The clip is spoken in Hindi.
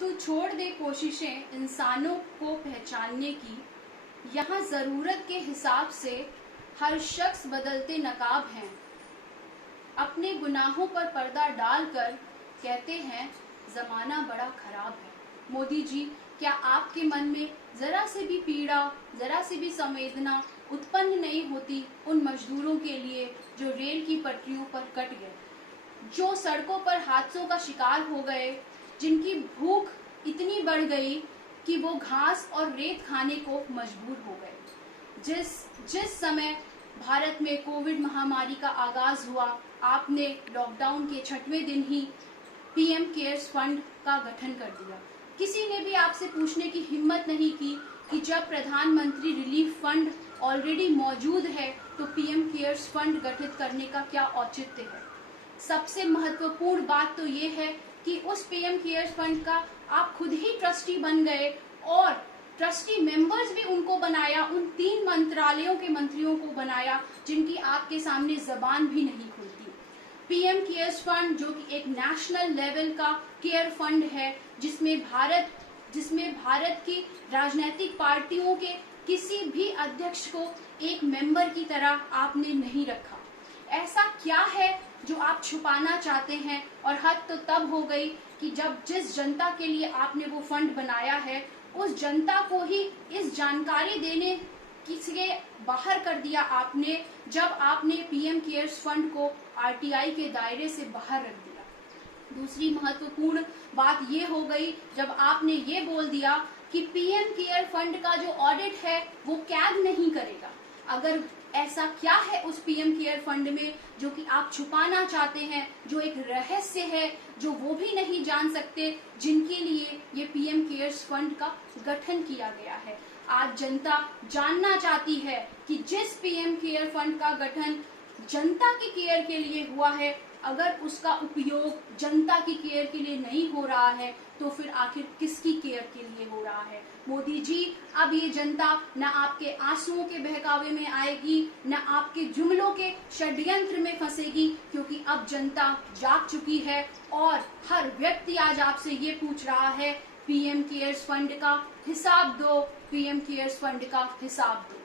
तू छोड़ दे कोशिशें इंसानों को पहचानने की। यहाँ जरूरत के हिसाब से हर शख्स बदलते नकाब हैं। अपने गुनाहों पर पर्दा डालकर कहते हैं जमाना बड़ा खराब है। मोदी जी, क्या आपके मन में जरा से भी पीड़ा, जरा से भी संवेदना उत्पन्न नहीं होती उन मजदूरों के लिए जो रेल की पटरियों पर कट गए, जो सड़कों पर हादसों का शिकार हो गए, जिनकी भूख इतनी बढ़ गई कि वो घास और रेत खाने को मजबूर हो गए। जिस समय भारत में कोविड महामारी का आगाज हुआ, आपने लॉकडाउन के 6वें दिन ही पीएम केयर्स फंड का गठन कर दिया। किसी ने भी आपसे पूछने की हिम्मत नहीं की कि जब प्रधानमंत्री रिलीफ फंड ऑलरेडी मौजूद है तो पीएम केयर्स फंड गठित करने का क्या औचित्य है। सबसे महत्वपूर्ण बात तो ये है कि उस पीएम केयर्स फंड का आप खुद ही ट्रस्टी बन गए और ट्रस्टी मेंबर्स भी उनको बनाया, उन 3 मंत्रालयों के मंत्रियों को बनाया जिनकी आपके सामने जबान भी नहीं खुलती। पीएम केयर्स फंड जो कि एक नेशनल लेवल का केयर फंड है, जिसमें भारत की राजनीतिक पार्टियों के किसी भी अध्यक्ष को एक मेंबर की तरह आपने नहीं रखा। ऐसा क्या है जो आप छुपाना चाहते हैं? और हद तो तब हो गई कि जब जिस जनता के लिए आपने वो फंड बनाया है, उस जनता को ही इस जानकारी देने किसके बाहर कर दिया आपने, जब आपने पीएम केयर्स फंड को आरटीआई के दायरे से बाहर रख दिया। दूसरी महत्वपूर्ण बात ये हो गई जब आपने ये बोल दिया कि पीएम केयर फंड का जो ऑडिट है वो कैग नहीं करेगा। अगर ऐसा क्या है उस पीएम केयर फंड में जो कि आप छुपाना चाहते हैं, जो एक रहस्य है, जो वो भी नहीं जान सकते, जिनके लिए ये पीएम केयर्स फंड का गठन किया गया है। आज जनता जानना चाहती है कि जिस पीएम केयर फंड का गठन जनता की केयर के लिए हुआ है, अगर उसका उपयोग जनता की केयर के लिए नहीं हो रहा है तो फिर आखिर किसकी केयर के लिए हो रहा है? मोदी जी, अब ये जनता न आपके आंसुओं के बहकावे में आएगी, न आपके जुमलों के षड्यंत्र में फंसेगी, क्योंकि अब जनता जाग चुकी है और हर व्यक्ति आज आपसे ये पूछ रहा है, पीएम केयर्स फंड का हिसाब दो, पीएम केयर्स फंड का हिसाब दो।